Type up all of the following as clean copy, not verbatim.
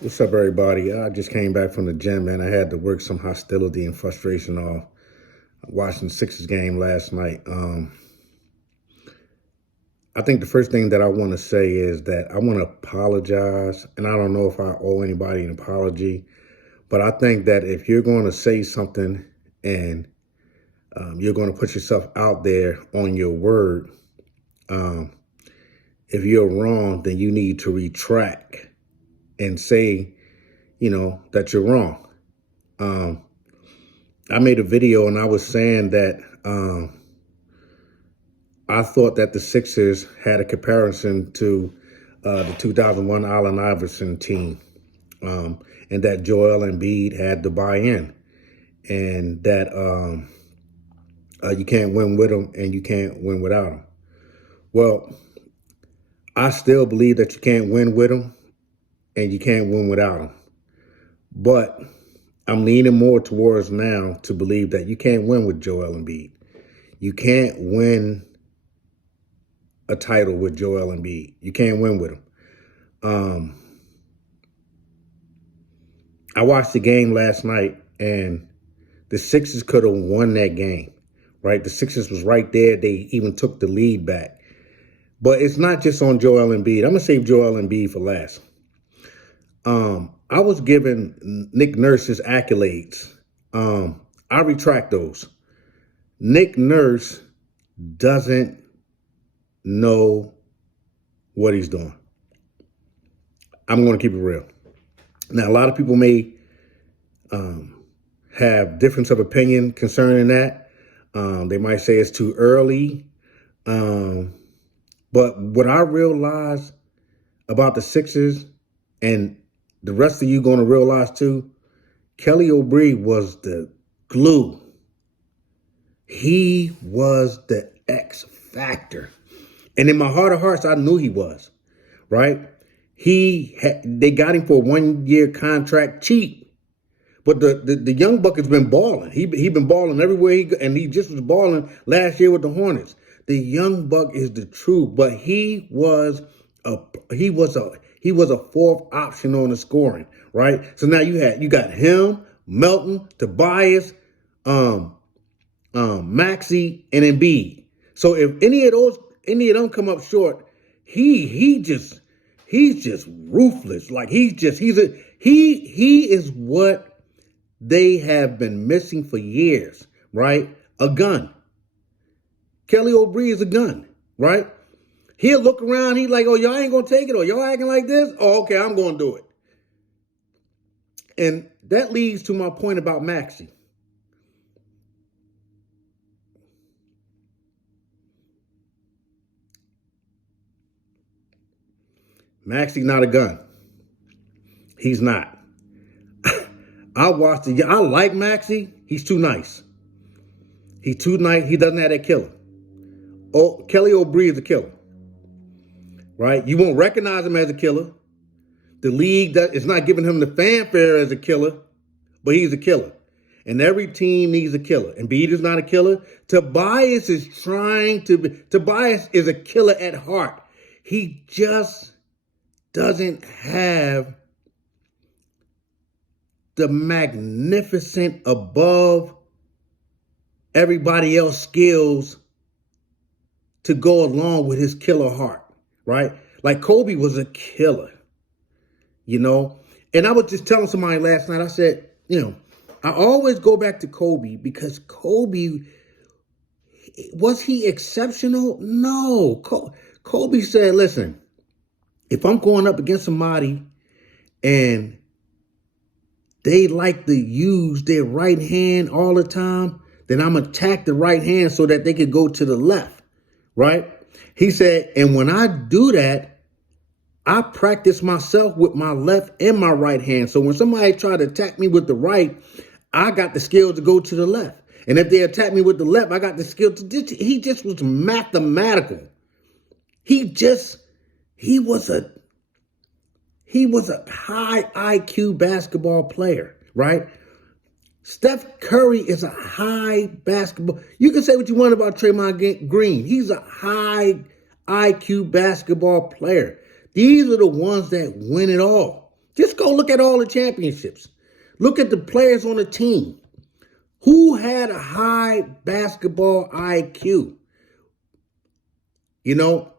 What's up, everybody? I just came back from the gym, man. I had to work some hostility and frustration off watching the Sixers game last night. I think the first thing that I want to say is that I want to apologize, and I don't know if I owe anybody an apology, but I think that if you're going to say something and you're going to put yourself out there on your word, if you're wrong, then you need to retract and say, that you're wrong. I made a video and I was saying that I thought that the Sixers had a comparison to the 2001 Allen Iverson team, and that Joel Embiid had to buy in, and that you can't win with them and you can't win without them. Well, I still believe that you can't win with them and you can't win without them. But I'm leaning more towards now to believe that you can't win with Joel Embiid. You can't win a title with Joel Embiid. You can't win with him. I watched the game last night, and the Sixers could have won that game, right? The Sixers was right there. They even took the lead back. But it's not just on Joel Embiid. I'm going to save Joel Embiid for last. I was giving Nick Nurse his accolades. I retract those. Nick Nurse doesn't know what he's doing. I'm going to keep it real. Now, a lot of people may have difference of opinion concerning that. They might say it's too early. But what I realized about the Sixers, and the rest of you going to realize too, Kelly Oubre was the glue. He was the X factor. And in my heart of hearts, I knew he was, right? They got him for a 1-year contract cheap. But the young buck has been balling. He been balling everywhere and he just was balling last year with the Hornets. The young buck is the truth, but he was a fourth option on the scoring, right? So now you got him, Melton, Tobias, Maxey, and Embiid. So if any of them come up short, he's just ruthless. Like he is what they have been missing for years, right? A gun. Kelly Oubre is a gun, right? He'll look around, he's like, oh, y'all ain't gonna take it, or y'all acting like this? Oh, okay, I'm gonna do it. And that leads to my point about Maxey. Maxey's not a gun. He's not. I like Maxey. He's too nice. He's too nice. He doesn't have that killer. Oh, Kelly Oubre is a killer, right? You won't recognize him as a killer. The league is not giving him the fanfare as a killer, but he's a killer. And every team needs a killer. Embiid is not a killer. Tobias is Tobias is a killer at heart. He just doesn't have the magnificent above everybody else skills to go along with his killer heart, right? Like Kobe was a killer, And I was just telling somebody last night, I said, I always go back to Kobe because Kobe, was he exceptional? No. Kobe said, listen, if I'm going up against somebody and they like to use their right hand all the time, then I'm going to attack the right hand so that they could go to the left. Right? He said, and when I do that, I practice myself with my left and my right hand. So when somebody try to attack me with the right, I got the skill to go to the left. And if they attack me with the left, I got the skill to he just was mathematical. He was a high IQ basketball player, right? Steph Curry is a high basketball. You can say what you want about Draymond Green. He's a high IQ basketball player. These are the ones that win it all. Just go look at all the championships. Look at the players on the team. Who had a high basketball IQ? You know,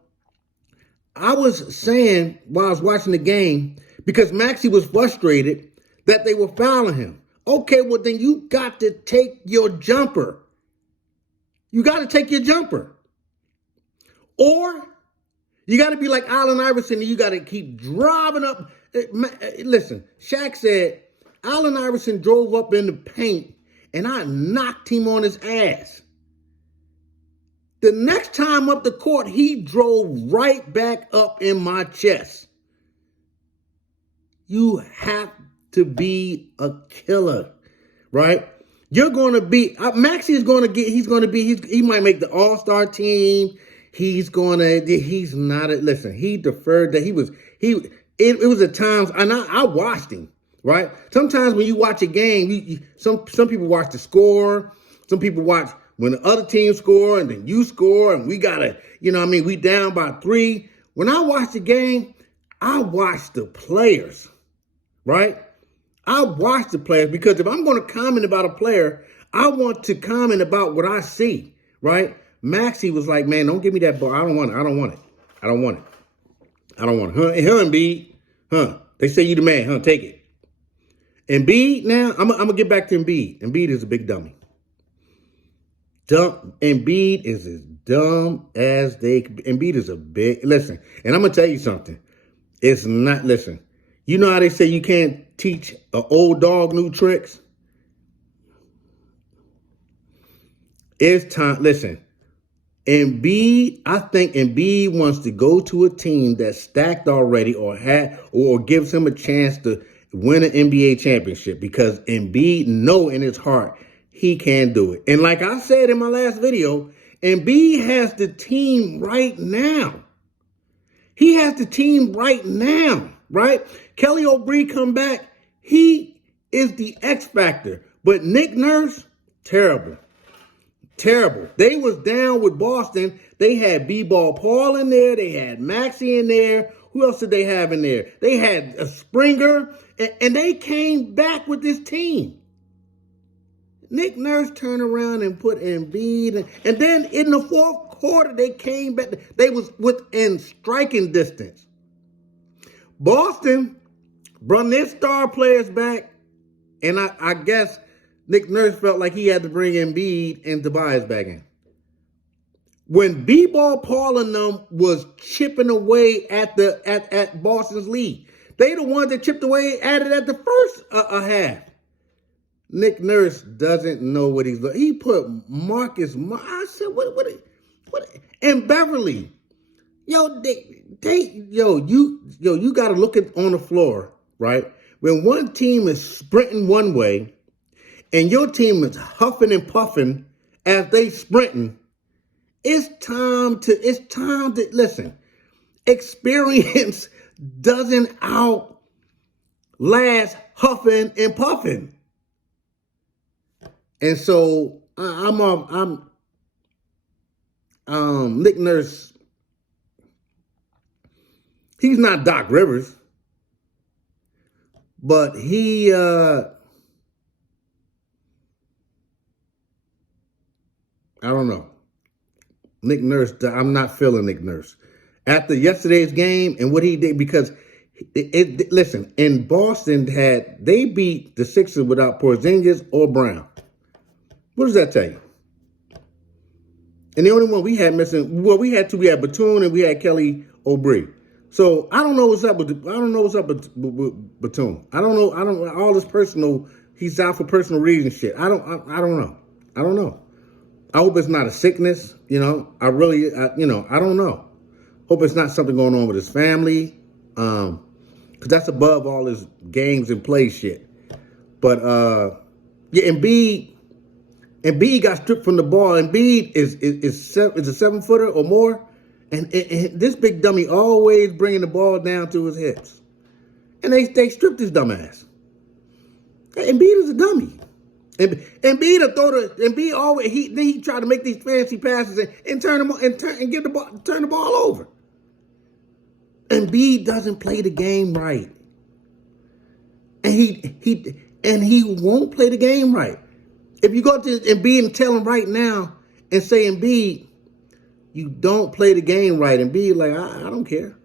I was saying while I was watching the game, because Maxey was frustrated that they were fouling him. Okay, well then you got to take your jumper. You got to take your jumper. Or you got to be like Allen Iverson and you got to keep driving up. Listen, Shaq said, Allen Iverson drove up in the paint and I knocked him on his ass. The next time up the court, he drove right back up in my chest. You have to be a killer, right? You're going to be, Maxey is going to get, he might make the all-star team. He's not, listen, he deferred that it was at times, and I watched him, right? Sometimes when you watch a game, some people watch the score. Some people watch when the other team score and then you score and we gotta, we down by 3. When I watch the game, I watch the players, right? I watch the players because if I'm going to comment about a player, I want to comment about what I see, right? Maxey was like, man, don't give me that ball. I don't want it. Embiid, they say you the man, take it. Embiid now, I'm going to get back to Embiid. Embiid is a big dummy. Embiid is as dumb as Embiid is a big, listen, and I'm going to tell you something. It's not, listen, you know how they say you can't teach an old dog new tricks? It's time, listen, I think Embiid wants to go to a team that's stacked already or gives him a chance to win an NBA championship because Embiid know in his heart he can do it. And like I said in my last video, Embiid has the team right now. He has the team right now, right? Kelly Oubre come back. He is the X factor. But Nick Nurse, terrible. Terrible. They was down with Boston. They had B-Ball Paul in there. They had Maxey in there. Who else did they have in there? They had a Springer. And they came back with this team. Nick Nurse turned around and put Embiid. And then in the fourth quarter, they came back. They was within striking distance. Boston brought their star players back. And I guess Nick Nurse felt like he had to bring Embiid and Tobias back in. When B-Ball Paul and them was chipping away at Boston's lead, they the ones that chipped away at it at the first half. Nick Nurse doesn't know what he's doing. He put I said, what? And Beverly, you got to look at on the floor, right? When one team is sprinting one way and your team is huffing and puffing as they sprinting, it's time to listen. Experience doesn't outlast huffing and puffing. And so I'm Nick Nurse. He's not Doc Rivers, but he I don't know. Nick Nurse, I'm not feeling Nick Nurse. After yesterday's game and what he did, because listen, in Boston they beat the Sixers without Porzingis or Brown. What does that tell you? And the only one we had missing, well, we had Batum and we had Kelly Oubre. So I don't know what's up with Batum. I don't know all this personal. He's out for personal reasons. Shit. I don't know. I hope it's not a sickness. I don't know. Hope it's not something going on with his family. Because that's above all his games and play shit. But Embiid got stripped from the ball. Embiid is a 7-footer or more. And this big dummy always bringing the ball down to his hips. And they stripped his dumb ass. Embiid is a dummy. Embiid always he tried to make these fancy passes and turn the ball over. Embiid doesn't play the game right. and he won't play the game right. If you go to Embiid and tell him right now and say, Embiid, you don't play the game right, Embiid like, I don't care.